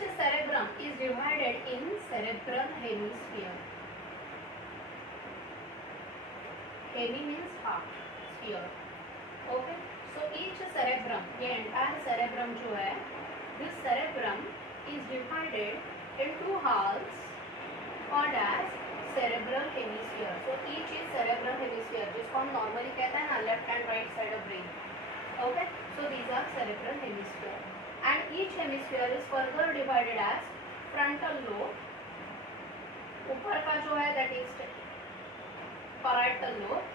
Each cerebrum is divided in cerebral hemisphere. Hemi means half, sphere. Okay. So each cerebrum, ये entire cerebrum जो है, this cerebrum is divided in two halves called as cerebral hemisphere. So each is cerebral hemisphere, जिसको हम normally कहते हैं ना left and right side of brain. Okay. So these are cerebral hemisphere. And each hemisphere is further divided as frontal lobe, ऊपर का जो है that is parietal lobe,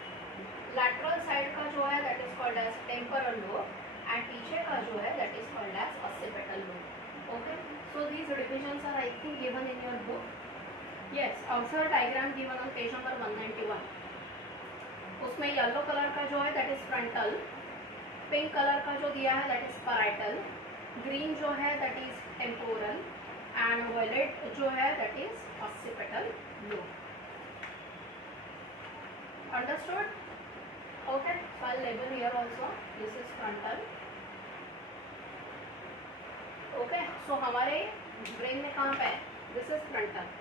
lateral side का जो है that is called as temporal lobe, and पीछे का जो है that is called as occipital lobe. Okay, so these divisions are I think given in your book. Yes, also diagram given on page number 191. उसमें yellow colour का जो है that is frontal, pink colour का जो दिया है that is parietal, green जो है that is temporal and violet जो है that is occipital lobe. Understood? Okay, so I label here also this is frontal. Okay, so हमारे ब्रेन में कहाँ पे है? This is frontal.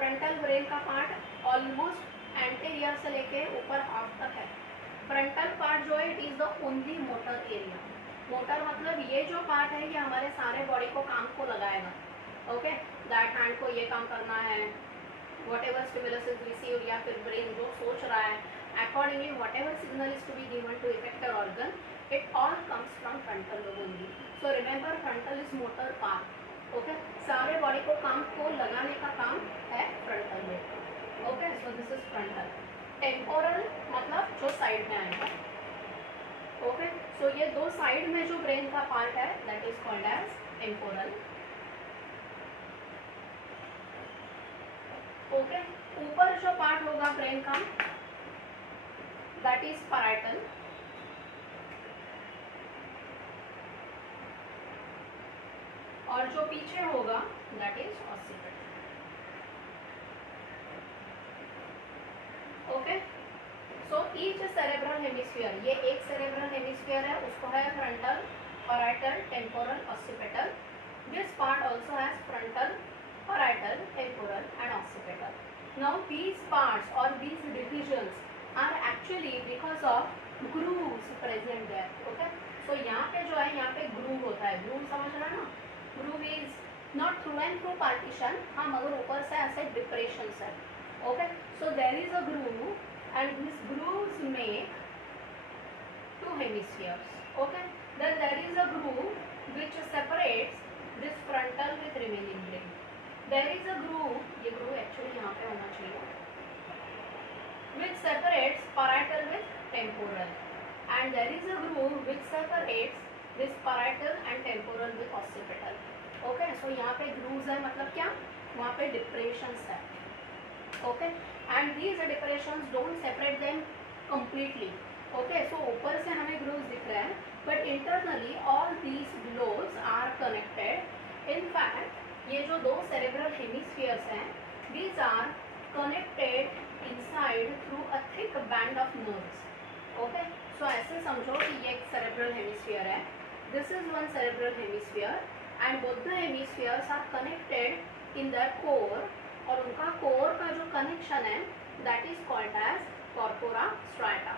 Frontal brain का पार्ट ऑलमोस्ट एंटीरियर से लेके ऊपर हाफ तक है. फ्रंटल पार्ट जो है it is the only motor area. Motor मतलब ये जो पार्ट है ये हमारे सारे बॉडी को काम को लगाएगा. ओके, दैट हैंड को ये काम करना है, whatever stimulus is received या फिर ब्रेन जो सोच रहा है accordingly whatever signal is to be given to effect organ, it all comes from frontal lobe only. So remember frontal is motor part. Okay, सारे body को काम को लगाने का काम है frontal lobe. Okay, so this is frontal. Temporal मतलब जो साइड में आएगा. ओके, सो ये दो साइड में जो ब्रेन का पार्ट है that is called as temporal. Okay, ऊपर जो पार्ट होगा ब्रेन का दैट इज पैराइटल. और जो पीछे होगा that is occipital. Okay, so each cerebral hemisphere, ये एक सेरेब्रल हेमिस्फीयर है, उसको है frontal, parietal, temporal, occipital. This part also has frontal, parietal, temporal and occipital. Now these parts और these divisions are actually because of grooves present there. Okay, so यहाँ पे जो है यहाँ पे ग्रूव होता है. ग्रूव समझ रहा है ना? Groove is not through and through partition, हाँ, मगर ऊपर से ऐसे डिप्रेशन है. Okay, so there is a groove and these grooves make two hemispheres. Okay, then there is a groove which separates this frontal with remaining brain. There is a groove, ये groove actually यहाँ पे होना चाहिए, which separates parietal with temporal, and there is a groove which separates this parietal and temporal with occipital. Okay, so यहाँ पे grooves है मतलब क्या? वहाँ पे depressions है. Okay, and these depressions don't separate them completely. Okay, so ऊपर से हमें grooves दिख रहे हैं, but internally all these lobes are connected. In fact, ये जो दो cerebral hemispheres हैं, these are connected inside through a thick band of nerves. Okay, so ऐसे समझो कि ये एक cerebral hemisphere है. This is one cerebral hemisphere, and both the hemispheres are connected in their core. और उनका कोर का जो कनेक्शन है that is called as corpora strata.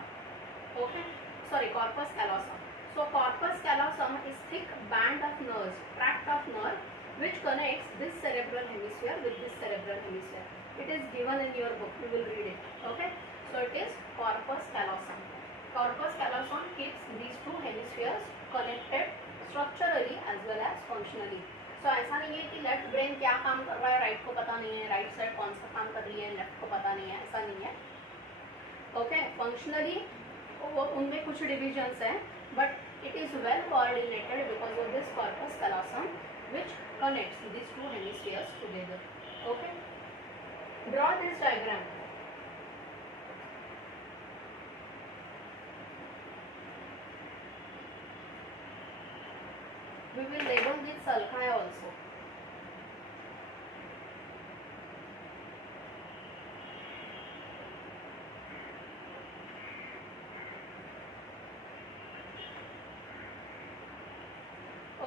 Okay, sorry, corpus callosum. So corpus callosum is thick band of nerves, tract of nerve which connects this cerebral hemisphere with this cerebral hemisphere. It is given in your book, you will read it. Okay, so it is corpus callosum. Corpus callosum keeps these two hemispheres connected structurally as well as functionally. तो ऐसा नहीं है कि left brain क्या काम कर रहा है राइट को पता नहीं है, राइट साइड कौन सा काम कर रही है लेफ्ट को पता नहीं है, ऐसा नहीं है. ओके, फंक्शनली वो उनमें कुछ डिविजन्स हैं, but it is well coordinated because of this corpus callosum which connects this two hemispheres together. Okay, draw this diagram. We will label with sulci also.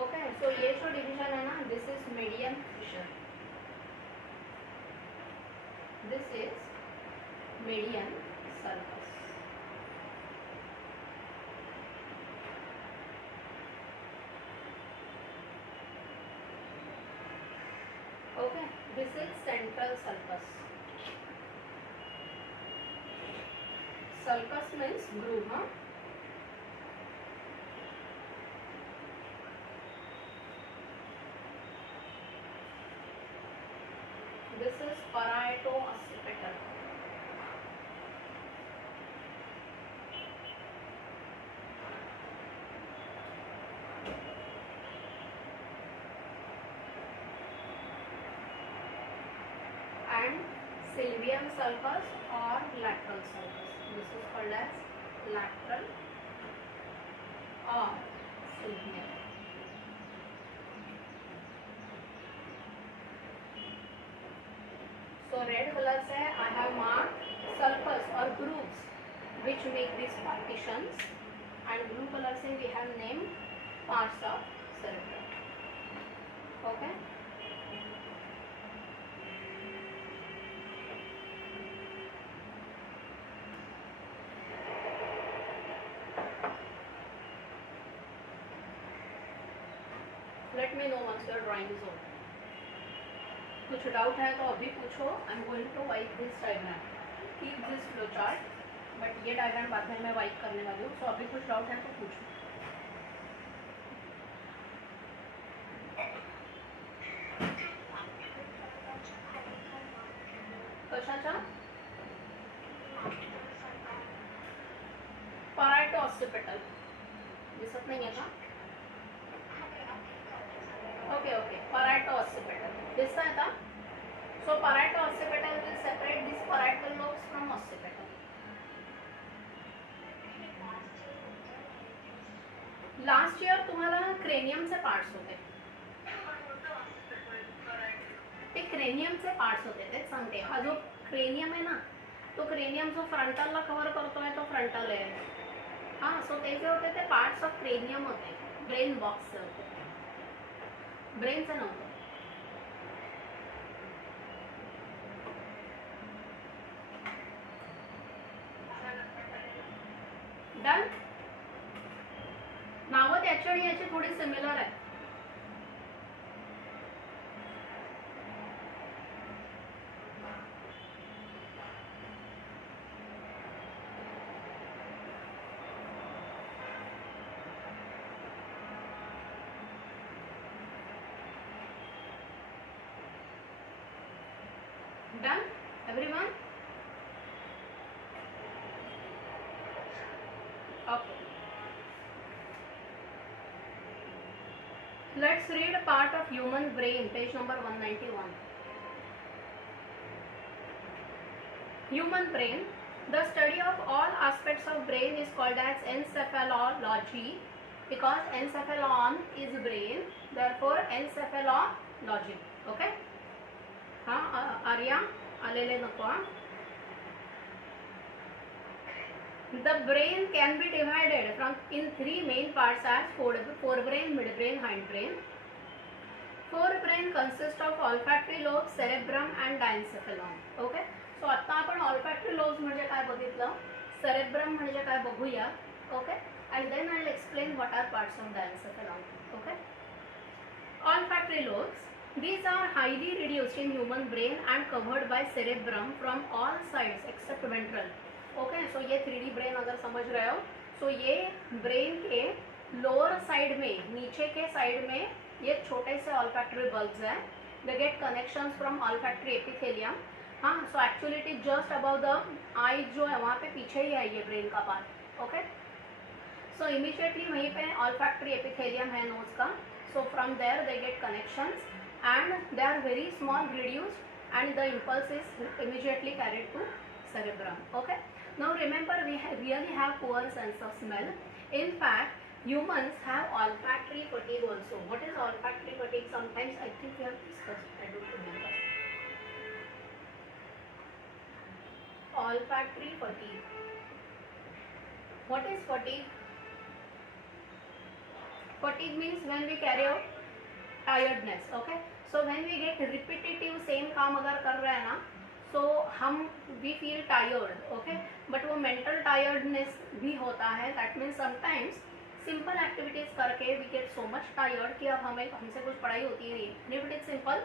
Okay, so ये जो division है ना, this is median fissure, this is median sulcus. Okay, this is central sulcus. Sulcus means groove, huh? This is parieto-occipital. And sylvian sulcus or lateral sulcus. This is called as lateral or sylvian. So red color से I have marked sulcus or grooves which make these partitions, and blue color से we have named parts of cerebrum. Okay. Let me know once your drawing is over. कुछ doubt है तो अभी पूछो. I am going to wipe this diagram. Keep this flow chart, but ये diagram बाद में मैं वाइप करने वाली हूँ. सो अभी कुछ डाउट है तो पूछो. कशाचा? parieto-occipital दिसत नाही आहे का? ओके ओके, parieto-occipital दिसत आहे का? So parieto-occipital will separate these parietal lobes from occipital. Last year तुम्हाला क्रेनियमचे पार्ट्स होते. ते क्रेनियमचे पार्ट्स होते, तेच सांगते. हा जो क्रेनियम आहे ना, तो क्रेनियम जो फ्रंटलला कव्हर करतोय तो फ्रंटल आहे. हां, सो ते जे होते ते पार्ट्स ऑफ क्रेनियम होते, ब्रेन बॉक्सचे होते, ब्रेनचं नव्हतं. डन. नावं त्याची आणि याची थोडी सिमिलर आहे. Done, everyone? Okay. Let's read a part of human brain, page number 191. Human brain. The study of all aspects of brain is called as encephalology, because encephalon is brain, therefore encephalology. Okay? हाँ, आर्या आलेले नको. The brain can be divided in three main parts as forebrain, midbrain, hindbrain. Forebrain consists of olfactory lobes, cerebrum and diencephalon. Okay? So आता आपण olfactory lobes म्हणजे काय बघितलं, cerebrum म्हणजे काय बघूया. Okay? And then I'll explain what are parts of diencephalon. Okay? Olfactory lobes. These are highly reduced in human brain and covered by cerebrum from all sides except ventral. Okay, so ये 3D brain अगर समझ रहे हो, सो ये brain के lower side में, नीचे के साइड में ये छोटे से ऑल्फैक्टरी बल्ब्स हैं. They get connections from olfactory epithelium. हाँ, so actually it is just about the eye जो है वहाँ पे पीछे ही है ये ब्रेन का पार्ट. ओके, सो इमीडिएटली वहीं पे ऑल्फैक्टरी एपिथेलियम है नोज का. So from there they get connections and they are very small, reduced, and the impulse is immediately carried to cerebrum. Okay, now remember we really have poor sense of smell. In fact, humans have olfactory fatigue also. What is olfactory fatigue? Sometimes I think we have discussed, I don't remember. Olfactory fatigue. What is fatigue? Fatigue means when we carry out tiredness. Okay, so when we get repetitive same काम अगर कर रहे हैं ना, so हम we feel tired. Okay, but वो mental tiredness भी होता है. That means sometimes simple activities करके we get so much tired कि अब हमसे कुछ पढ़ाई होती नहीं. If it is simple,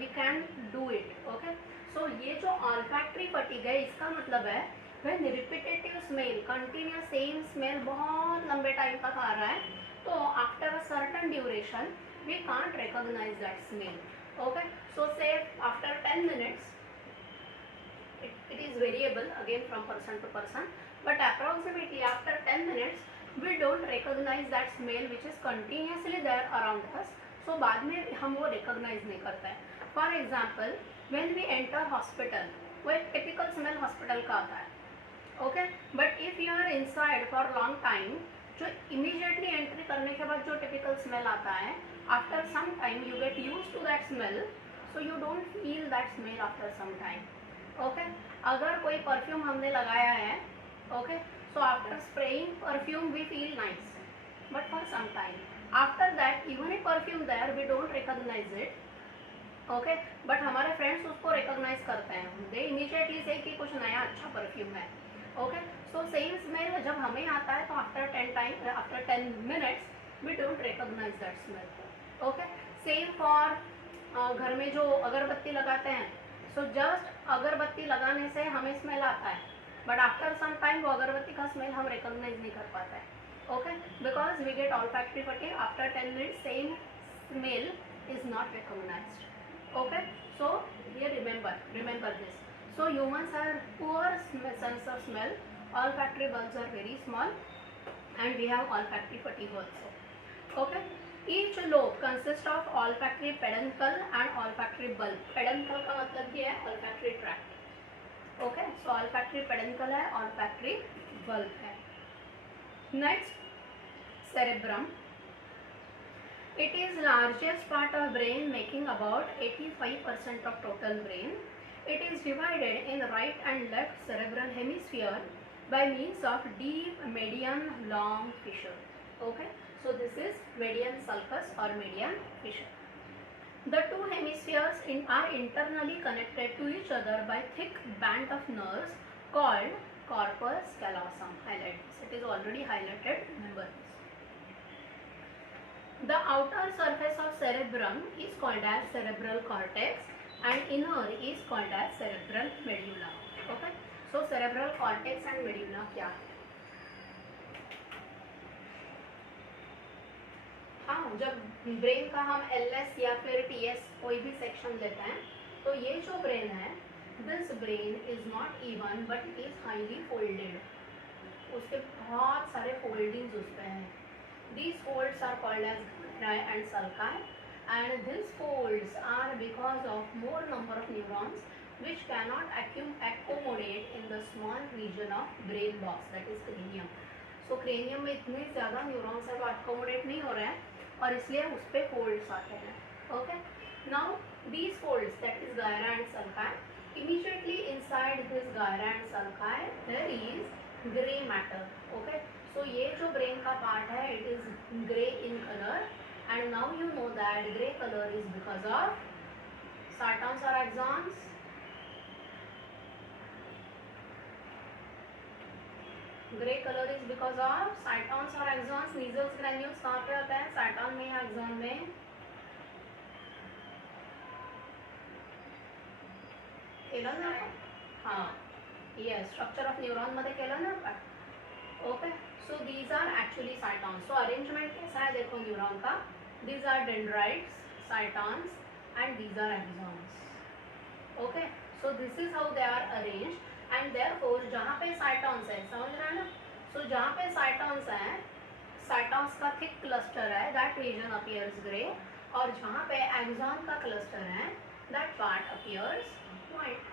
we can do it. Okay, so ये जो olfactory fatigue है, इसका मतलब है when repetitive smell, continuous same smell बहुत लंबे टाइम तक आ रहा है, तो after a certain duration we can't recognize that smell. Okay, so say after 10 minutes, it is variable again from person to person, but approximately after 10 minutes we don't recognize that smell which is continuously there around us. So बाद में हम वो recognize नहीं करते हैं. For example, when we enter hospital, वो एक typical smell hospital का आता है. Okay, but if you are inside for long time, जो immediately entry करने के बाद जो typical smell आता है, after some time you get used to that smell, so you don't feel that smell after some time. Okay, अगर कोई perfume हमने लगाया है, okay, so after spraying perfume we feel nice, but for some time after that even a perfume there we don't recognize it. Okay, but हमारे friends उसको recognize करते हैं, they immediately say कि कुछ नया अच्छा perfume है. Okay, so same smell जब हमें आता है तो after 10 minutes we don't recognize that smell. Okay, same for घर में जो अगरबत्ती लगाते हैं, so just अगरबत्ती लगाने से हमें smell आता है, but after some time वो अगरबत्ती का smell हम recognize नहीं कर पाते हैं. Okay, because we get olfactory fatigue after 10 minutes, same smell is not recognized. Okay, so here remember this. So humans have poor sense of smell, olfactory bulbs are very small, and we have olfactory fatigue also. Okay, each lobe consists of olfactory peduncle and olfactory bulb. Peduncle का मतलब क्या है? Olfactory tract. Okay, so olfactory peduncle है, olfactory bulb है. Next, cerebrum. It is largest part of brain, making about 85% of total brain. It is divided in right and left cerebral hemisphere by means of deep median long fissure. Okay, so this is median sulcus or median fissure. The two hemispheres are internally connected to each other by thick band of nerves called corpus callosum. Highlight this. It is already highlighted. Remember this. The outer surface of cerebrum is called as cerebral cortex and inner is called as cerebral medulla. Okay, so cerebral cortex and medulla क्या है? हाँ, जब brain का हम LS या फिर TS कोई भी सेक्शन लेते हैं, तो ये जो ब्रेन है, this brain is not even but it is highly folded. उसके बहुत सारे foldings उस पे हैं. These folds are called as ganglia and sulci, and these folds are because of more number of neurons which cannot accommodate in the small region of brain box, that is cranium. So cranium में इतने ज़्यादा neurons है वो accommodate नहीं हो रहे हैं और इसलिए उस पे folds आते हैं. Okay, now these folds, that is gyra and sulci, immediately inside this gyra and sulci there is grey matter. Okay, so ये जो brain का part है, it is grey in color, and now you know that grey color is because of cytons or axons. Grey color is because of cytons or axons. Needles granules कहाँ पे होता है? cyton में या axon में? केलं ना? हाँ, yes, structure of neuron मध्ये केलं ना आपण? Okay, so these are actually cytons. So arrangement कैसा है देखो न्यूरॉन का? These are dendrites, cytons, and these are axons. Okay, so this is how they are arranged, and therefore जहाँ पे cytons है, समझ रहे हैं ना? So जहाँ पे cytons है, cytons का thick cluster है, that region appears grey, और जहाँ पे axon का cluster है, that part appears white,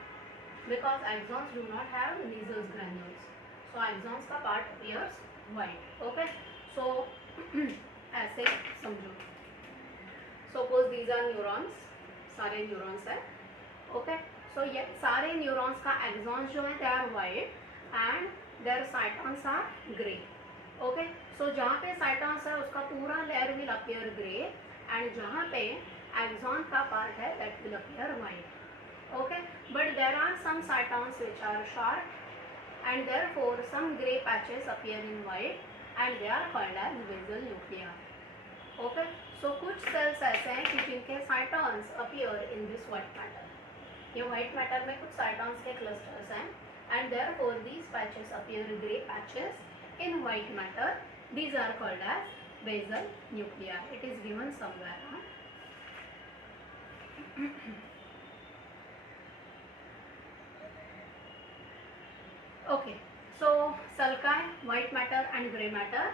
because axons do not have Nissl granules. So axons का part appears white. Okay, so ऐसे समझो. Suppose these are neurons, सारे neurons है. Okay, so ये सारे neurons का axons जो है they are white and their cytons are grey. Okay, so जहाँ पे साइटॉन्स है उसका पूरा layer will appear grey, and जहाँ पे एक्सॉन का पार्ट है that will appear white. Okay, but there are some cytons which are sharp and therefore some grey patches appear in white and they are called as basal nuclei. Okay, so कुछ cells ऐसे हैं कि जिनके cytons appear in this white matter. ये white matter में कुछ साइटॉन्स के clusters हैं, and therefore these patches appear gray patches in white matter. These are called as basal nuclei. It is given somewhere. Okay, so sulci, white matter and gray matter.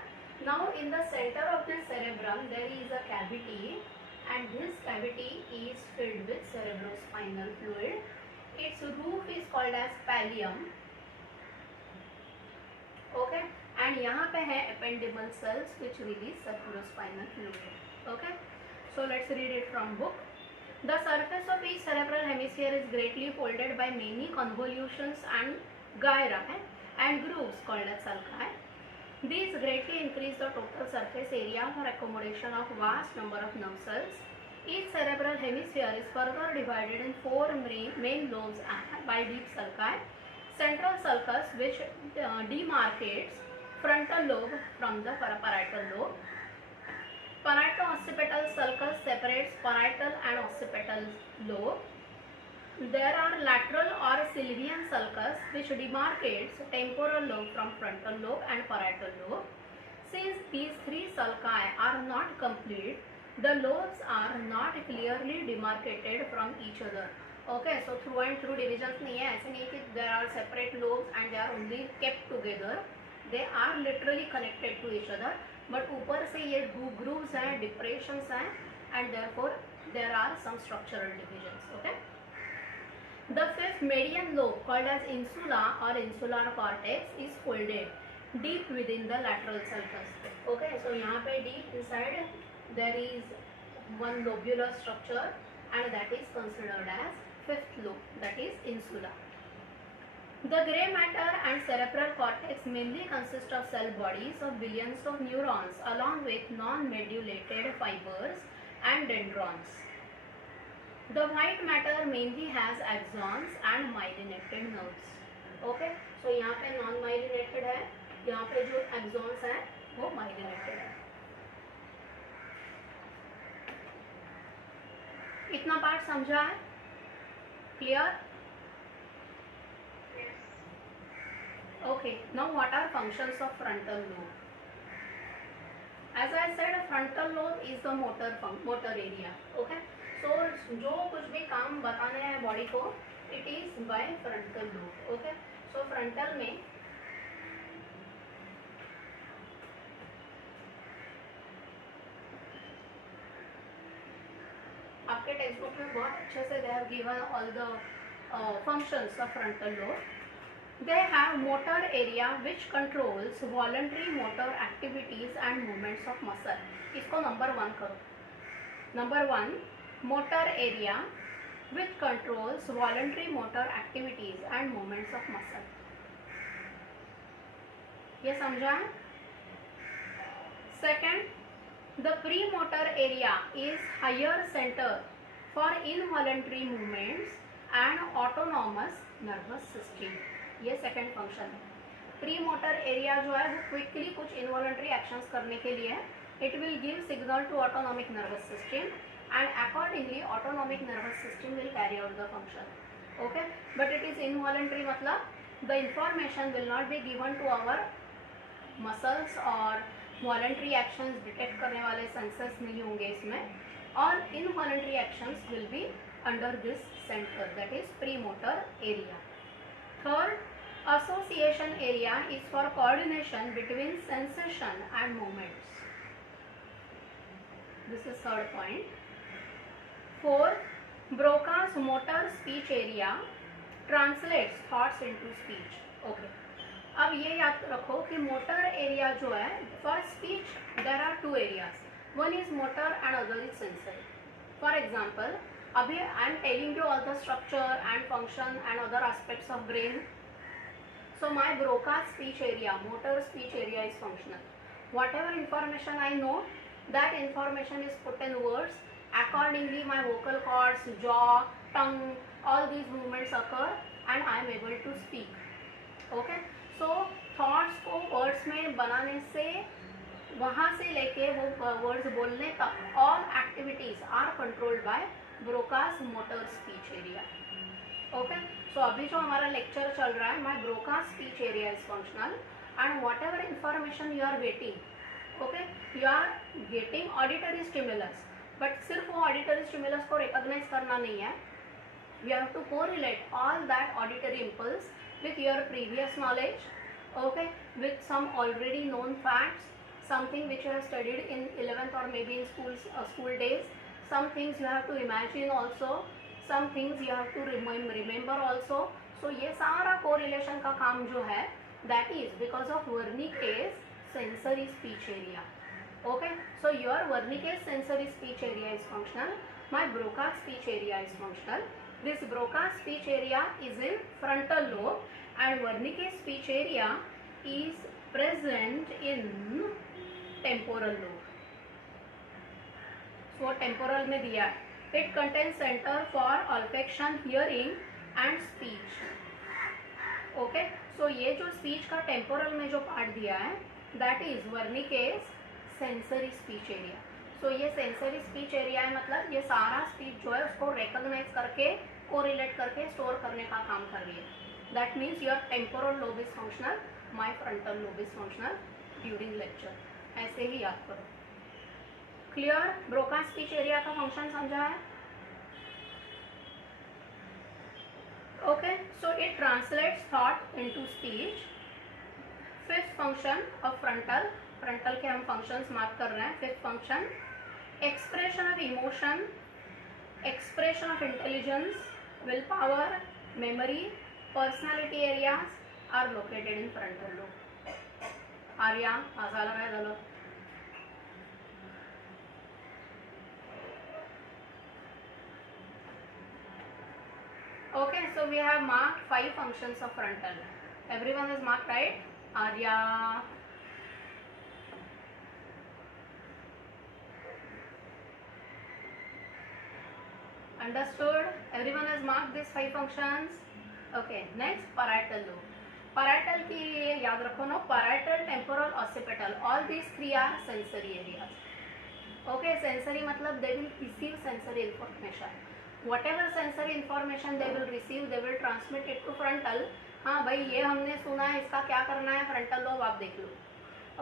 Now in the center of the cerebrum there is a cavity, and this cavity is filled with cerebrospinal fluid. Its roof is called as pallium. Okay, and यहाँ पे है ependymal cells which release cerebrospinal fluid. Okay, so let's read it from book. The surface of each cerebral hemisphere is greatly folded by many convolutions and gyra and grooves called as sulci. These greatly increase the total surface area for accommodation of vast number of nerve cells. Each cerebral hemisphere is further divided in 4 main lobes by deep sulci. Central sulcus which demarcates frontal lobe from the parietal lobe. Parieto-occipital sulcus separates parietal and occipital lobe. There are lateral or sylvian sulcus which demarcates temporal lobe from frontal lobe and parietal lobe. Since these three sulci are not complete, the lobes are not clearly demarcated from each other. Okay, so through and through divisions नहीं है, ऐसे नहीं कि there are separate lobes and they are only kept together. They are literally connected to each other, but ऊपर से ये grooves हैं, depressions हैं, and therefore there are some structural divisions. Okay. The fifth median lobe called as insula or insular cortex is folded deep within the lateral sulcus. Okay, so यहाँ पे deep inside there is one lobular structure and that is considered as fifth lobe, that is insula. The gray matter and cerebral cortex mainly consist of cell bodies of billions of neurons along with non-medulated fibers and dendrons. The white matter mainly has axons and myelinated nerves. Okay, so यहाँ पे non-myelinated है, यहाँ पे जो axons हैं वो myelinated है. इतना पार्ट समझा है? Clear? Yes. Okay, now what are functions of frontal lobe? As I said, frontal lobe is the motor area. Okay, so जो कुछ भी काम बताने हैं बॉडी को, it is by frontal lobe. Okay, so frontal में आपके टेक्स्ट बुक में बहुत अच्छे से they have given all the functions of frontal lobe. They have motor area which controls voluntary motor activities and movements of muscle. इसको number 1 करो. Number 1, motor area which controls voluntary motor activities and movements of muscle. ये समझा? Second, the premotor area is higher center for involuntary movements and autonomous nervous system. ये second function है. प्रीमोटर area जो है वो quickly कुछ involuntary actions करने के लिए it will give signal to autonomic nervous system and accordingly autonomic nervous system will carry out the function. Okay, but it is involuntary मतलब the information will not be given to our muscles और voluntary actions detect करने वाले sensors नहीं होंगे इसमें, और involuntary actions will be under this centre that is premotor area. Third, association area is for coordination between sensation and movements. This is third point. Fourth, Broca's motor speech area translates thoughts into speech. Okay. अब ये याद रखो कि motor area जो है for speech there are 2 areas. One is motor and other is sensory. For example, अभी I am telling you all the structure and function and other aspects of brain. So my Broca's speech area, motor speech area is functional. Whatever information I know, that information is put in words. Accordingly, my vocal cords, jaw, tongue, all these movements occur and I am able to speak. Okay? So thoughts को words में बनाने से वहाँ से लेके वो words बोलने तक all activities are controlled by Broca's motor speech area. Okay? So अभी जो हमारा लेक्चर चल रहा है, my Broca's speech area is functional and whatever information you are getting, okay, you are getting auditory stimulus, but सिर्फ वो auditory stimulus को recognize करना नहीं है. You have to correlate all that auditory impulse with your previous knowledge, okay, with some already known facts, something which you have studied in 11th or maybe in school days, some things you have to imagine also, some things you have to remember also. So ये सारा correlation का काम जो है, that is because of Wernicke's sensory speech area. Okay, so your Wernicke's sensory speech area is functional. My Broca's speech area is functional. This Broca's speech area is in frontal lobe and Wernicke's speech area is present in temporal lobe. So temporal में दिया है. It contains center for olfaction, hearing and speech. Okay, so ये जो speech का temporal में जो part दिया है, that is Wernicke's sensory speech area. So ये सेंसरी स्पीच एरिया है, मतलब ये सारा स्पीच जो है उसको रिकॉग्नाइज करके कोरिलेट करके स्टोर करने का काम कर रही है. That means your temporal lobe is functional, my frontal lobe is functional during lecture. ऐसे ही याद करो. क्लियर? ब्रोका स्पीच एरिया का फंक्शन समझा है? Okay, so it translates thought into speech. Fifth function of frontal, frontal के हम functions mark कर रहे हैं. Fifth function, expression of emotion, expression of intelligence, willpower, memory, personality areas are located in frontal lobe. Arya आशा लगाए चलो. Okay, so we have marked 5 functions of frontal. Everyone is marked, right? Arya. Understood? Everyone has marked these 5 functions. Okay, next parietal lobe. Parietal की याद रखो ना, parietal, temporal, occipital, all these 3 are sensory areas. Okay, sensory मतलब they will receive sensory information. Whatever sensory information they will receive, they will transmit it to frontal. हाँ भाई ये हमने सुना है, इसका क्या करना है, frontal lobe आप देख लो.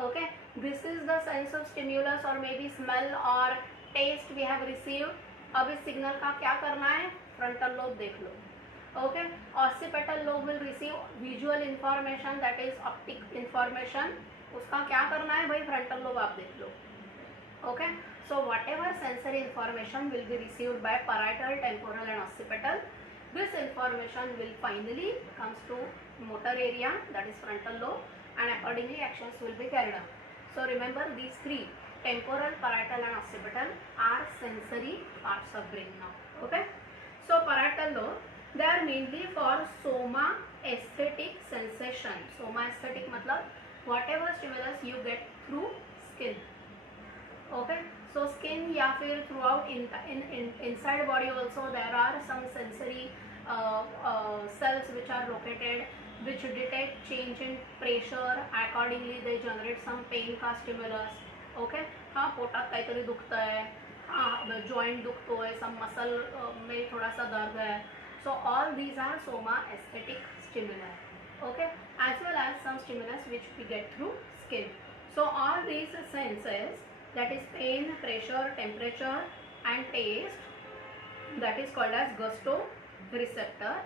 Okay, this is the sense of stimulus or maybe smell or taste we have received. अब इस सिग्नल का क्या करना है, फ्रंटल लोब देख लो. Okay, occipital lobe will receive visual information, that is optic information. उसका क्या करना है भाई, फ्रंटल लोब आप देख लो. Okay, so whatever sensory information will be received by parietal, temporal and occipital. This information will finally comes to motor area, that is frontal lobe, and accordingly actions will be carried out. So remember these 3, temporal, parietal and occipital are sensory parts of brain now. Okay, so parietal lobe, they are mainly for soma aesthetic sensation. Soma aesthetic मतलब whatever stimulus you get through skin. Okay, so skin या फिर throughout inside body also there are some sensory cells which are located, which detect change in pressure. Accordingly they generate some pain का stimulus. Okay, हाँ पोटात काहीतरी दुखतं आहे, हाँ joint दुखतो आहे, सम मसल में थोड़ा सा दर्द है. So all these are somaesthetic stimulus. Okay, as well as some stimulus which we get through skin. So all these senses, that is pain, pressure, temperature and taste, that is called as gusto receptor.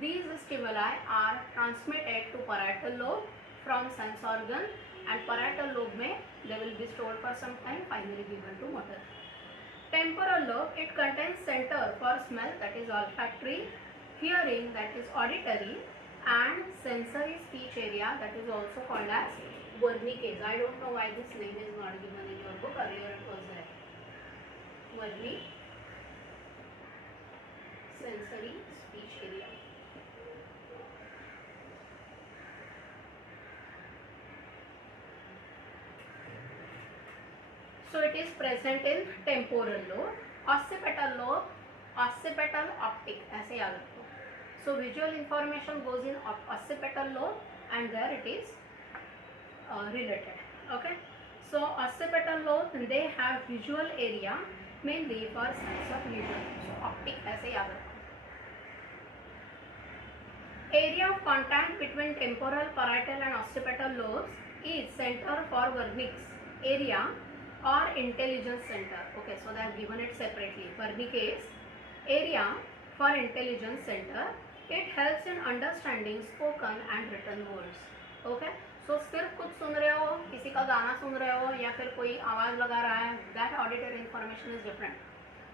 These stimuli are transmitted to parietal lobe from sense organ and parietal lobe में they will be stored for some time, finally given to motor. Temporal lobe, it contains center for smell, that is olfactory, hearing, that is auditory, and sensory speech area, that is also called as Wernicke's. I don't know why this name is not given in your book, earlier it was there. Wernicke sensory speech area. So it is present in temporal lobe. Occipital lobe, occipital optic, ऐसे याद रखो. So visual information goes in occipital lobe and there it is related. Okay. So occipital lobe, they have visual area mainly for sense of vision. So optic ऐसे याद रखो. Area of contact between temporal, parietal and occipital lobes is center for Wernicke's area or intelligence center. Okay, so they have given it separately. Wernicke's area for intelligence center. It helps in understanding spoken and written words. Okay, so सिर्फ कुछ सुन रहे हो, किसी का गाना सुन रहे हो या फिर कोई आवाज लगा रहा है, that auditory information is different.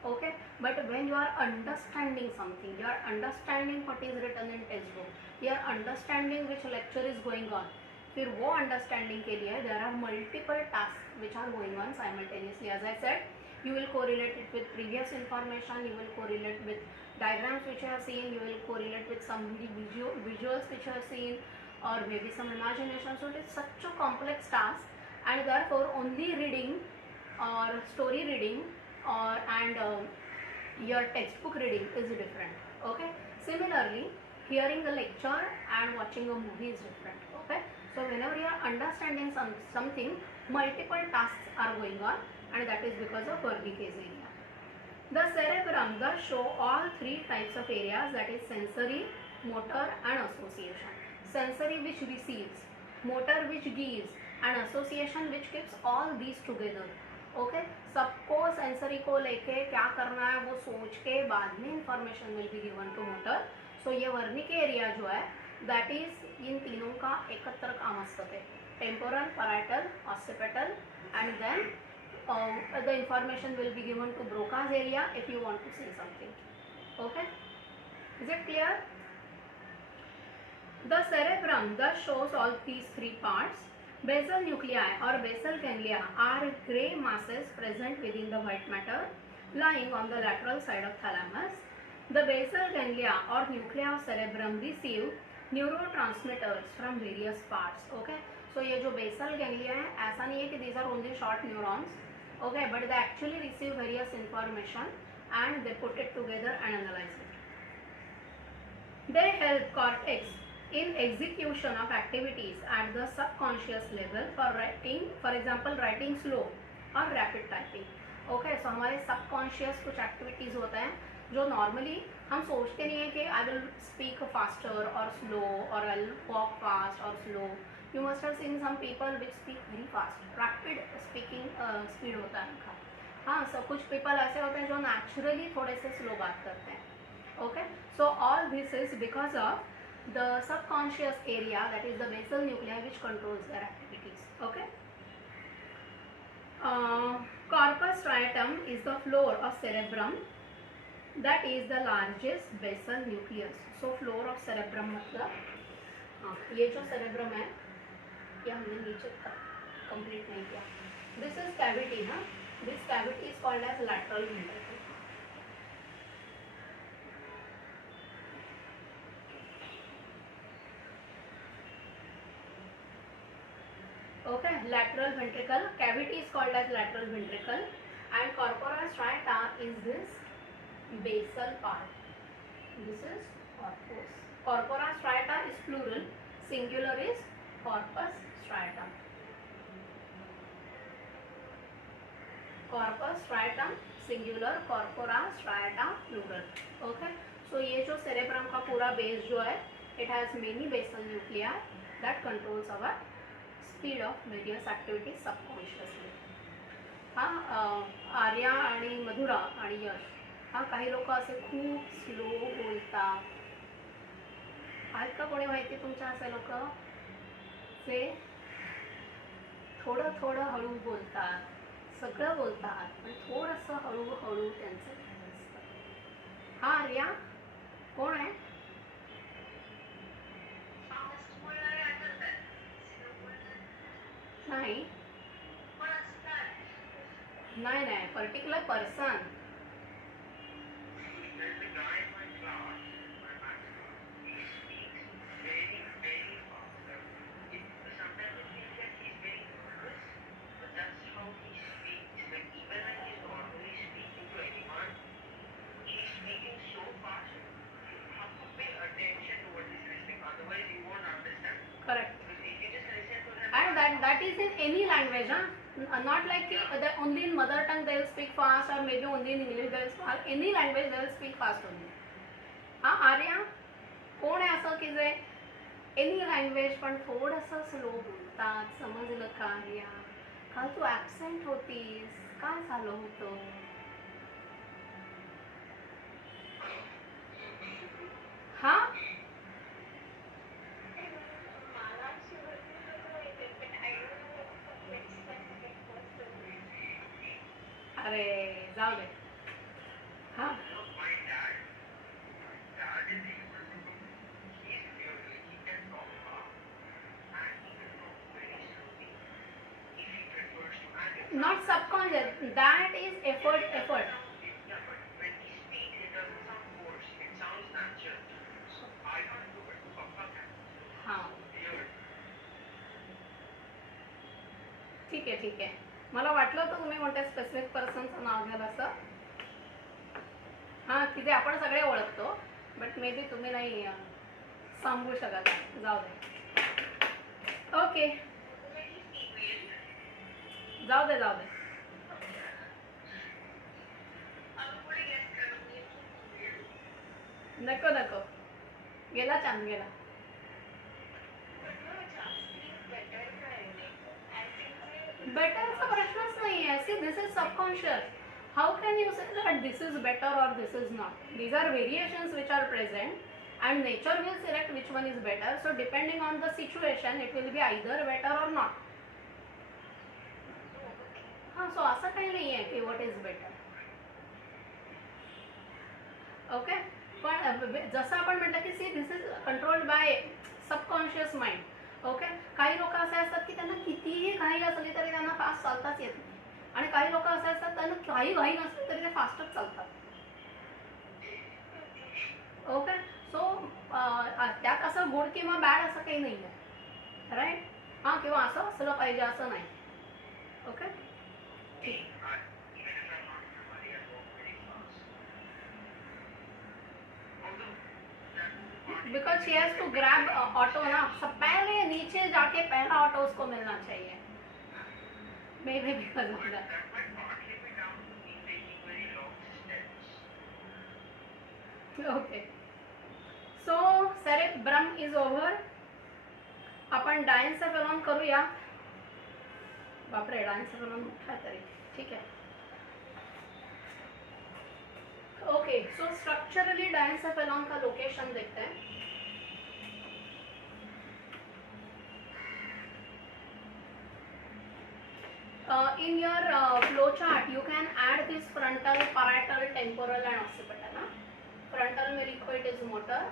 Okay, but when you are understanding something, you are understanding what is written in textbook, you are understanding which lecture is going on. फिर वो अंडरस्टैंडिंग के लिए there are multiple task which are going on simultaneously. As I said, you will correlate it with previous information, you will correlate with diagrams which you have seen, you will correlate with some visuals which you have seen, or maybe some imagination. So it is such a complex task, and therefore only reading or story reading and your textbook reading is different. Okay, similarly hearing a lecture and watching a movie is different. Okay, so whenever you are understanding something, multiple tasks are going on, and that is because of Wernicke's area. The cerebrum thus show all three types of areas, that is sensory, motor and association. Sensory which receives, motor which gives, and association which keeps all these together. Okay, सबको sensory को लेके क्या करना है वो सोच के बाद में information will be given to motor. So ये वर्निके एरिया जो है दैट इज इन तीनों का एकत्र काम असतं. Temporal, parietal, occipital and then the information will be given to Broca's area if you want to say something. Okay, is it clear? The cerebrum thus shows all these three parts. Basal nuclei or basal ganglia are grey masses present within the white matter lying on the lateral side of thalamus. The basal ganglia or nuclei of cerebrum receive neurotransmitters from various parts. Okay, so ये जो basal ganglia है ऐसा नहीं है कि these are only short neurons. Okay, but they actually receive various information and they put it together and analyze it. They help cortex in execution of activities at the subconscious level for writing, for example writing slow or rapid typing. Okay, so हमारे subconscious कुछ activities होते हैं जो normally हम सोचते नहीं है कि I will speak faster or slow or I'll walk fast or slow. You must have seen some people which speak very fast, rapid speaking speed होता है उनका. हाँ, so कुछ people ऐसे होते हैं जो naturally थोड़े से slow बात करते हैं. Okay, so all this is because of the subconscious area, that is the basal nuclei, which controls their activities. Okay. Corpus striatum is the floor of cerebrum, that is the largest basal nucleus. So floor of cerebrum मतलब ये जो cerebrum है ये हमने नीचे complete नहीं किया. This is cavity. ना, this cavity is called as lateral ventricle. Okay, lateral ventricle cavity is called as lateral ventricle, and corpora striata is this basal part. This is corpus. Corpora striata is plural, singular is corpus striatum. Corpus striatum singular, corpora striata plural. Okay, so ये जो cerebrum का पूरा base जो है, it has many basal nuclei that controls our speed of various activities subconsciously. हाँ, आर्या आणि मधुरा आणि यश, हाँ काही लोक असे खूप स्लो बोलतात. आहेत का कोणी माहिती तुमच्या असे लोक जे थोडं थोडं हळू बोलतात, सगळं बोलतात पण थोडंसं हळूहळू त्यांचं असतं. हा आर्या कोण आहे? नाही नाही नाही particular person. is in any language, not like that only in mother tongue they will speak fast or maybe only in English they will speak, any language they will speak fast only. Arya कोण आहे असं की जे any language पण थोडंसं slow बोलतात? समजलं का आर्या? काल तू ॲबसेंट होतीस, काय झालं होतं? हा अरे जाऊ दे. हा not subconscious, that is effort. हाँ ठीक आहे. मला वाटलं होतं तुम्ही म्हणता स्पेसिफिक पर्सनचं नाव घ्याल असं. हां तिथे आपण सगळे ओळखतो, बट मे बी तुम्ही नाही सांगू शकत. जाऊ दे. ओके जाऊ दे. नको गेला चांद गेला. बेटरचा प्रश्नच नाही आहे. See this is subconscious. How can you say that this is better और this is not? These are variations which are present and nature will select which one is better. So depending on the situation it will be either better or not. हाँ सो असं काही नाही आहे की what is better. Okay पण जसं आपण म्हटलं की सी this is controlled by subconscious mind. Okay काही लोक असे असतात की त्यांना कितीही घाई असली तरी त्यांना फास्ट चालताच येत नाही, आणि काही लोक असे असतात त्यांना काही घाई नसली तरी ते फास्टच चालतात. ओके सो त्यात असं गुड किंवा बॅड असं काही नाही आहे, राईट? हां किंवा असं असलं पाहिजे असं नाही. ओके ठीक. Because she has to grab auto ना, सब पहले नीचे जाके पहला ऑटो उसको मिलना चाहिए. May be because of that. Okay so cerebrum is over. आपण डायन्सेफेलॉन करूया. बापरे डायन्सेफेलॉन मोठा तरी. ठीक आहे. ओके सो स्ट्रक्चरली डायन्सेफेलॉन का लोकेशन देखते हैं. In your flow chart you can add this frontal, parietal, temporal and occipital. Frontal में लिखो इट इज मोटर.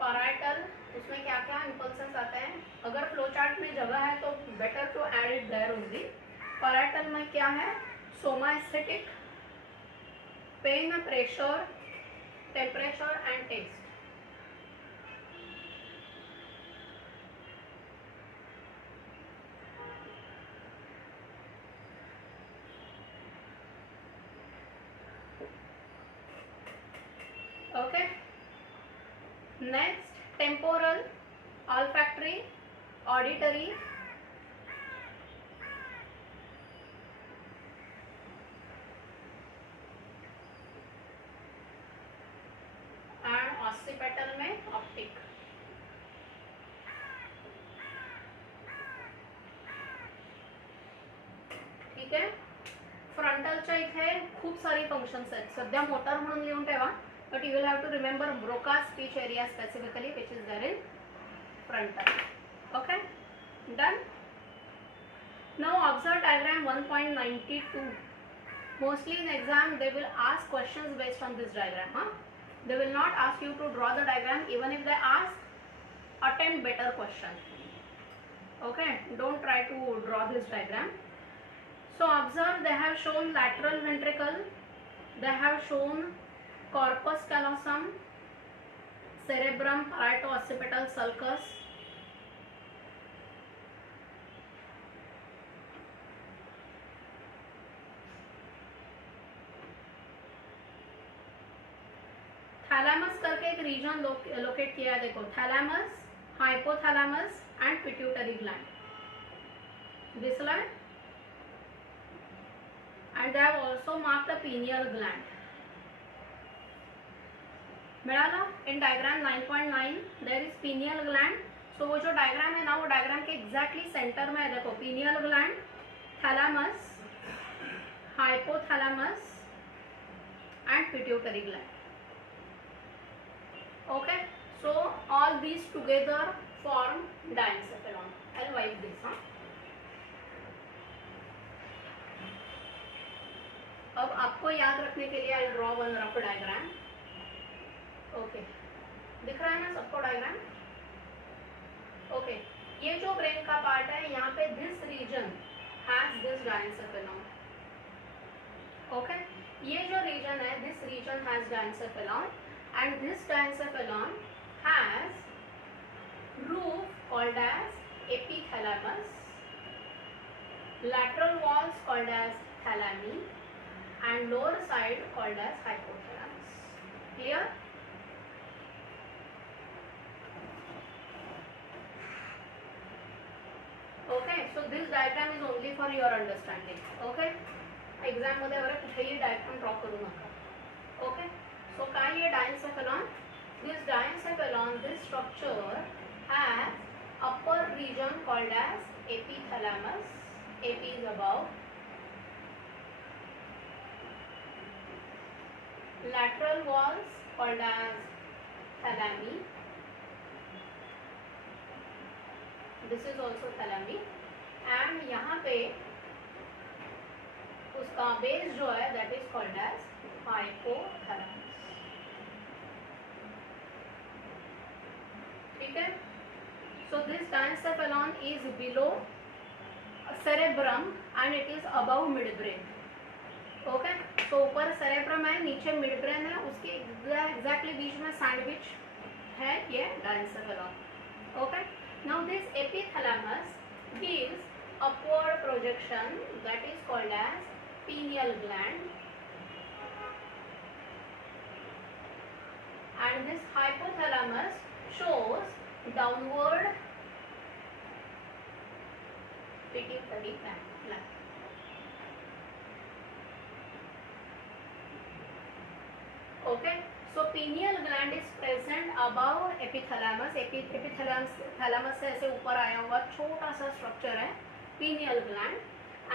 parietal उसमें क्या क्या इम्पल्सेस आते हैं? अगर फ्लो चार्ट में जगह है तो better to add it there only. parietal में क्या है? Somaesthetic, pain, pressure, temperature and taste. Okay next temporal, olfactory, auditory, and occipital में ऑप्टिक. ठीक आहे. फ्रंटलच्या इथे खूप सारी फंक्शन्स आहेत. सध्या मोटर म्हणून लिहून ठेवा, but you will have to remember Broca's speech area specifically which is there in frontal. Okay, done. Now observe diagram 1.92. Mostly in exam they will ask questions based on this diagram. They will not ask you to draw the diagram. Even if they ask, attempt better question. Okay, don't try to draw this diagram. So observe, they have shown lateral ventricle, they have shown corpus callosum, cerebrum, parieto-occipital sulcus, thalamus करके एक reason locate किया है. देखो thalamus, hypothalamus and pituitary gland. this line, and they have also marked the pineal gland. मिला in diagram 9.9 there is pineal gland. So वो जो diagram है ना, वो डायग्राम के एग्जैक्टली सेंटर में है. देखो pineal gland, thalamus, hypothalamus and pituitary gland. Okay, so all these together form diencephalon. I will wipe this. अब आपको याद रखने के लिए I draw one rough diagram. Okay, दिख रहा है ना सबको डायग्राम? ओके, ये जो ब्रेन का पार्ट है, यहाँ पे this region has this diencephalon. Okay, ये जो रीजन है, this region has diencephalon, and this diencephalon has roof called as epithalamus, lateral walls called as thalami, and lower side called as hypothalamus. Clear? Okay, so this diagram is only for your understanding. Okay, exam मध्ये वगैरे कुठेही diagram draw करू नका. Okay, so काय ये diencephalon? This diencephalon, this structure has upper region called as epithalamus. AP is above. Lateral walls called as thalami. This is also thalami. And यहाँ पे उसका बेस जो है, that is called as hypothalamus. ठीक है? So this diencephalon is below cerebrum and it is above midbrain. Okay, तो ऊपर cerebrum है, नीचे मिड ब्रेन है, उसके एग्जैक्टली बीच में सैंडविच है ये diencephalon. Okay, now this epithalamus gives upward projection that is called as pineal gland, and this hypothalamus shows downward pituitary gland. Okay, so pineal gland is present above epithalamus. Epithalamus से ऐसे ऊपर आया हुआ छोटा सा structure है pineal gland,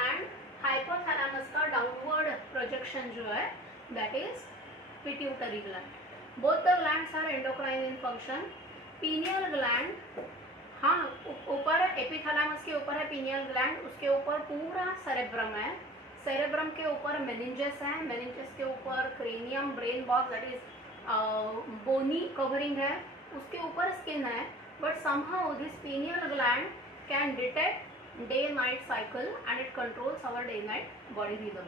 and hypothalamus का downward projection जो है that is pituitary gland. Both the glands are endocrine in function. pineal gland, हाँ ऊपर एपिथैलेमस के ऊपर है pineal gland, उसके ऊपर पूरा सेरेब्रम है. सेरेब्रम के ऊपर मेनिंजस है, मेनिंजस के ऊपर cranium, brain box that is bony covering है, उसके ऊपर स्किन है. But somehow this pineal gland can detect day night cycle and it controls our day night body rhythm.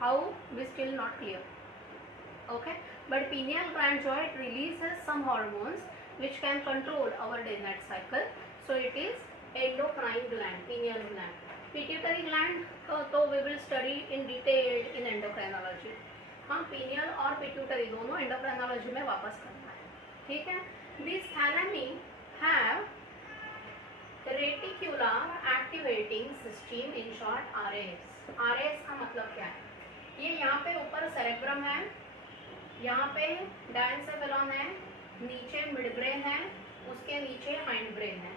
How we still not clear. Okay, but pineal gland जो है, it releases some hormones which can control our day night cycle. So it is endocrine gland, pineal gland. Pituitary gland तो we will study in detail in endocrinology. हाँ, pineal और pituitary दोनों endocrinology में वापस करना है. ठीक है. This thalami have reticular activating system, in short RAS. RAS का मतलब क्या है? ये यहाँ पे ऊपर सेरेब्रम है, यहाँ पे डायंसेफेलॉन है, नीचे मिड ब्रेन है, उसके नीचे हाइंड ब्रेन है.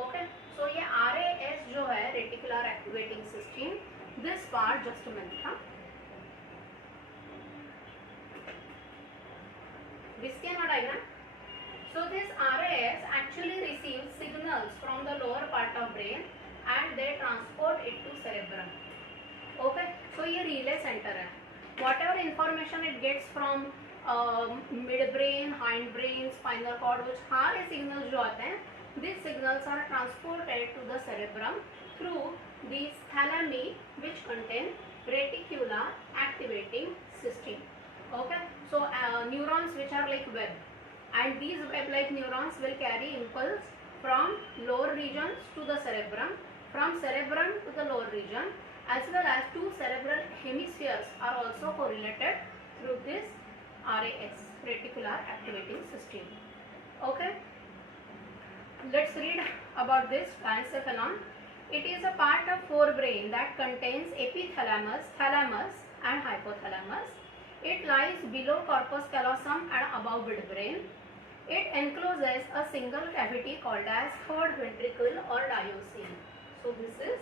ओके, सो ये आरएएस जो है, reticular activating system, this part just minute. हाँ, this can diagram. So this RAS actually receives signals from the lower part of brain and they transport it to cerebrum. Okay, so ये relay center है. Whatever information it gets from mid brain, hind brain, spinal cord, which सारे signals जो आते हैं, these signals are transported to the cerebrum through these thalami which contain reticular activating system. Okay, so neurons which are like web, and these web like neurons will carry impulse from lower regions to the cerebrum, from cerebrum to the lower region, as well as two cerebral hemispheres are also correlated through this RAS, reticular activating system. Okay, let's read about this diencephalon. It is a part of forebrain that contains epithalamus, thalamus and hypothalamus. It lies below corpus callosum and above midbrain. It encloses a single cavity called as third ventricle or diocele. So this is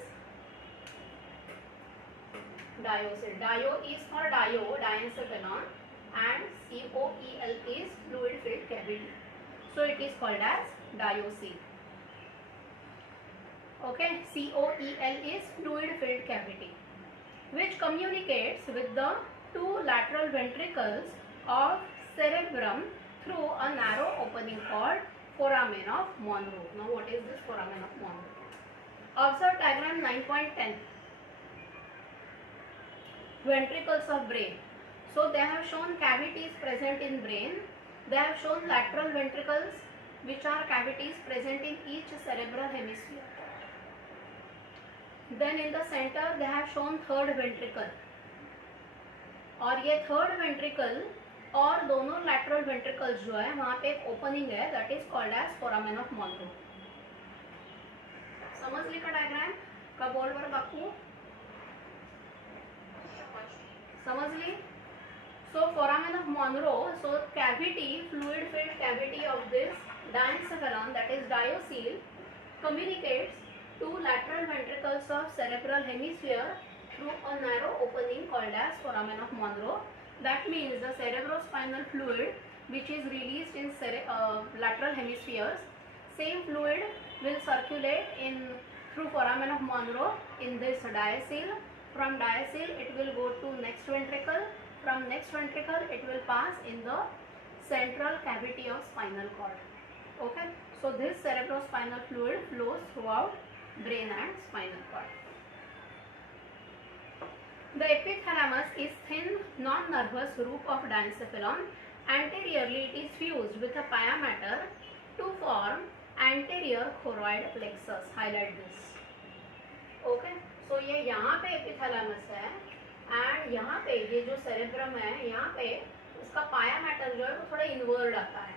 diocele. Dio is for diencephalon, and COEL is fluid filled cavity. So it is called as diocele. Okay, COEL is fluid filled cavity, which communicates with the two lateral ventricles of cerebrum through a narrow opening called foramen of Monro. Now what is this foramen of Monro? Observe diagram 9.10. Ventricles of brain. So they have shown cavities present in brain. They have shown lateral ventricles, which are cavities present in each cerebral hemisphere. Then in the center they have shown third ventricle, और ये third ventricle और दोनों lateral ventricles जो है वहाँ पे एक opening है, that is called as foramen of Monro. समझ ली का डायग्राम का बोल बर बापू, समझ ली. So foramen of Monro, so cavity, fluid filled cavity of this diencephalon, that is diocele, communicates two lateral ventricles of cerebral hemisphere through a narrow opening called as foramen of Monro. That means the cerebrospinal fluid which is released in lateral hemispheres, same fluid will circulate in through foramen of Monro in this diocele. From diocele it will go to next ventricle. From next ventricle it will pass in the central cavity of spinal cord. Okay, so this cerebrospinal fluid flows throughout brain and spinal cord. The epithalamus is thin, non-nervous roof of diencephalon. Anteriorly, it is fused with a pia mater to form anterior choroid plexus. Highlight this. Okay, so ये यहाँ पे epithalamus है, and यहाँ पे ये जो cerebrum है, यहाँ पे उसका pia mater जो है वो थोड़ा inward आता है,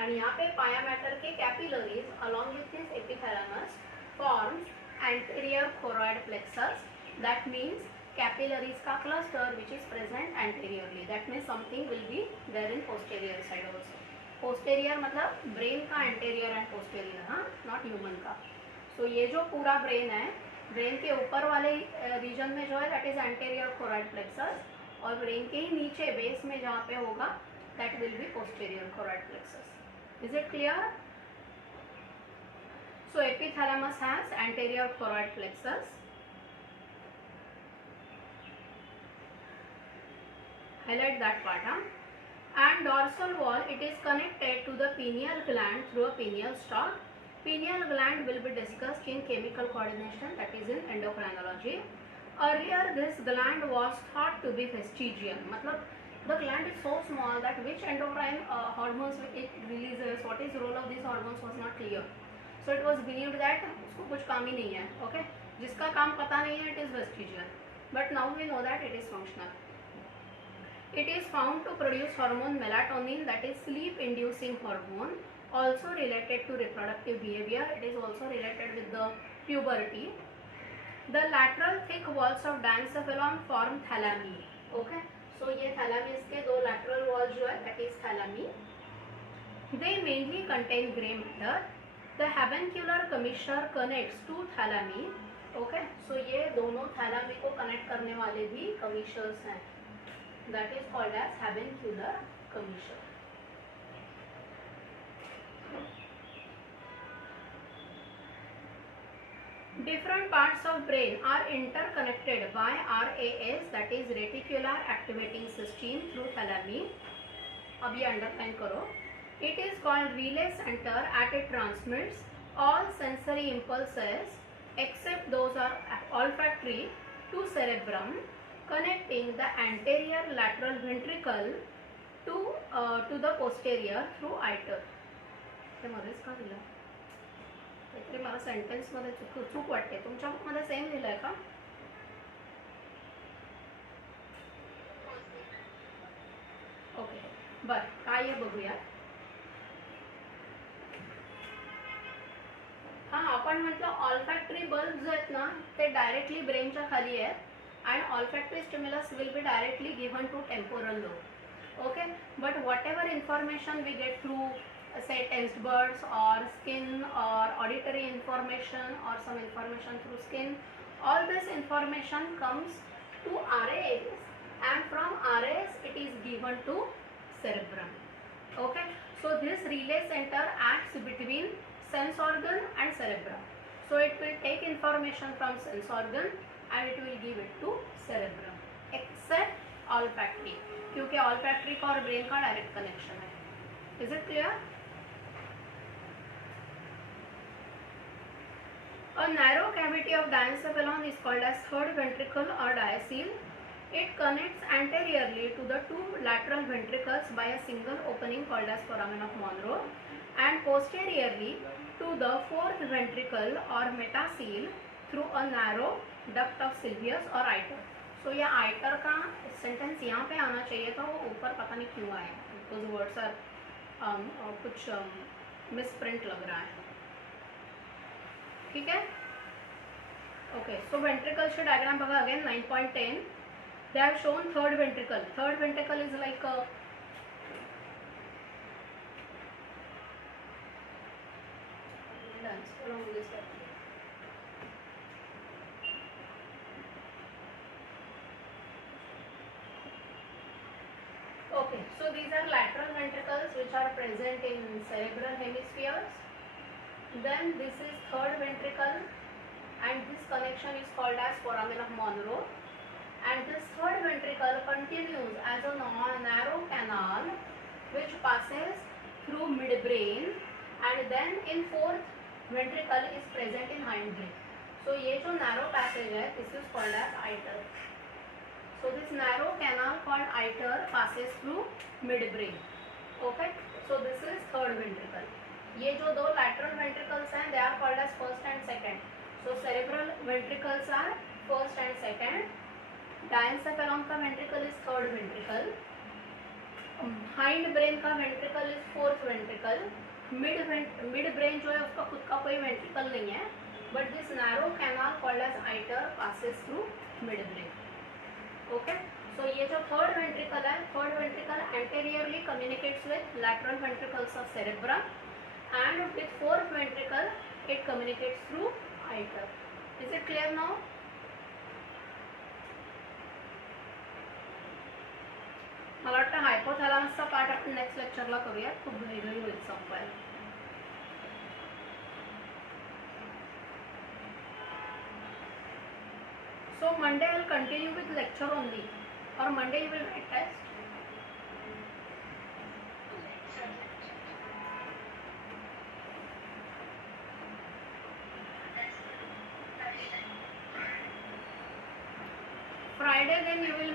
and यहाँ पे pia mater के capillaries along with this epithalamus forms anterior choroid plexus. That means capillaries का cluster which is present anteriorly. That means something will be there in posterior side also. Posterior मतलब brain का anterior and posterior, हाँ, not human का. So ये जो पूरा brain है, brain के ऊपर वाले region में जो है that is anterior choroid plexus, और brain के ही नीचे base में जहाँ पे होगा that will be posterior choroid plexus. Is it clear? So epithalamus has anterior choroid plexus. Highlight that part, huh? And dorsal wall, it is connected to the pineal gland through a pineal stalk. Pineal gland will be discussed in chemical coordination, that is in endocrinology. Earlier this gland was thought to be vestigial. मतलब the gland is so small that which endocrine hormones it releases, what is the role of these hormones was not clear. So it was believed that उसको कुछ काम ही नहीं है, okay? जिसका काम पता नहीं है, it is vestigial. But now we know that it is functional. It is found to produce hormone melatonin, that is sleep inducing hormone, also related to reproductive behavior. It is also related with the puberty. The lateral thick walls of diencephalon form thalami. Okay, so ये thalamus के दो lateral walls जो है that is thalami. They mainly contain grey matter. The habencular commissure connects two thalami. Okay, so ये दोनों thalami को connect करने वाले भी commissures हैं. That is called as habencular commissure. Different parts of brain are interconnected by RAS, that is reticular activating system, through thalami. अब ये underline करो. It is called relay center at it transmits all sensory impulses except those are olfactory to cerebrum, connecting the anterior lateral ventricle to the posterior through iter. ते मध्येच का दिलं? काहीतरी मला sentence मध्ये चूक वाटते. तुमच्या बुक मध्ये सेम लिहिलंय का? ओके, बर काय आहे बघूया. हाँ, आपण म्हटलं ऑल्फॅक्टरी बल्ब जे आहेत ना ते डायरेक्टली ब्रेनच्या खाली आहेत and olfactory stimulus will be directly given to temporal lobe. Okay, but whatever information we get through say taste buds or skin or auditory information or some information through skin, all this information comes to RAS and from RAS it is given to cerebrum. Okay, so this relay center acts between sense organ and cerebrum, so it will take information from sense organ and it will give it to cerebrum except olfactory, क्योंकि olfactory का और brain का direct connection है. Is it clear? A narrow cavity of diencephalon is called as third ventricle or diaceal. It connects anteriorly to the two lateral ventricles by a single opening called as foramen of Monro and posteriorly to the fourth ventricle or metaceal through a narrow duct of Sylvius or Iter. So ये Iter का sentence यहाँ पे आना चाहिए था, वो ऊपर पता नहीं क्यों आया. Those words are कुछ मिसप्रिंट लग रहा है. ठीक है. ओके, सो वेंट्रिकल्सचे डायग्राम बघा again 9.10. They have shown third ventricle. Third ventricle is like okay, so these are lateral ventricles which are present in cerebral hemispheres. Then this is third ventricle and this connection is called as foramen of Monro, and this third ventricle continues as a narrow canal which passes through midbrain and then in fourth ventricle is present in hindbrain. So ये जो narrow passage है this is called as Iter. So this narrow canal called Iter passes through midbrain. Okay, so this is third ventricle. ये जो दो lateral ventricles हैं they are called as first and second. So cerebral ventricles are first and second. Diencephalon का ventricle is third ventricle. Hind brain का ventricle is fourth ventricle. Mid brain जो है उसका खुद का कोई ventricle नहीं है, but this narrow canal called as Iter passes through mid brain. Okay, so ये जो third ventricle है, third ventricle anteriorly communicates with lateral ventricles of cerebrum and with fourth ventricle it communicates through Iter. Is it clear now? मला वाटतं हायपोथॅलॅमसचा part आपण next लेक्चरला करूया, खूप घाई होईल संपायला. So Monday I will continue with lecture only, or Monday you will write test. Friday then you will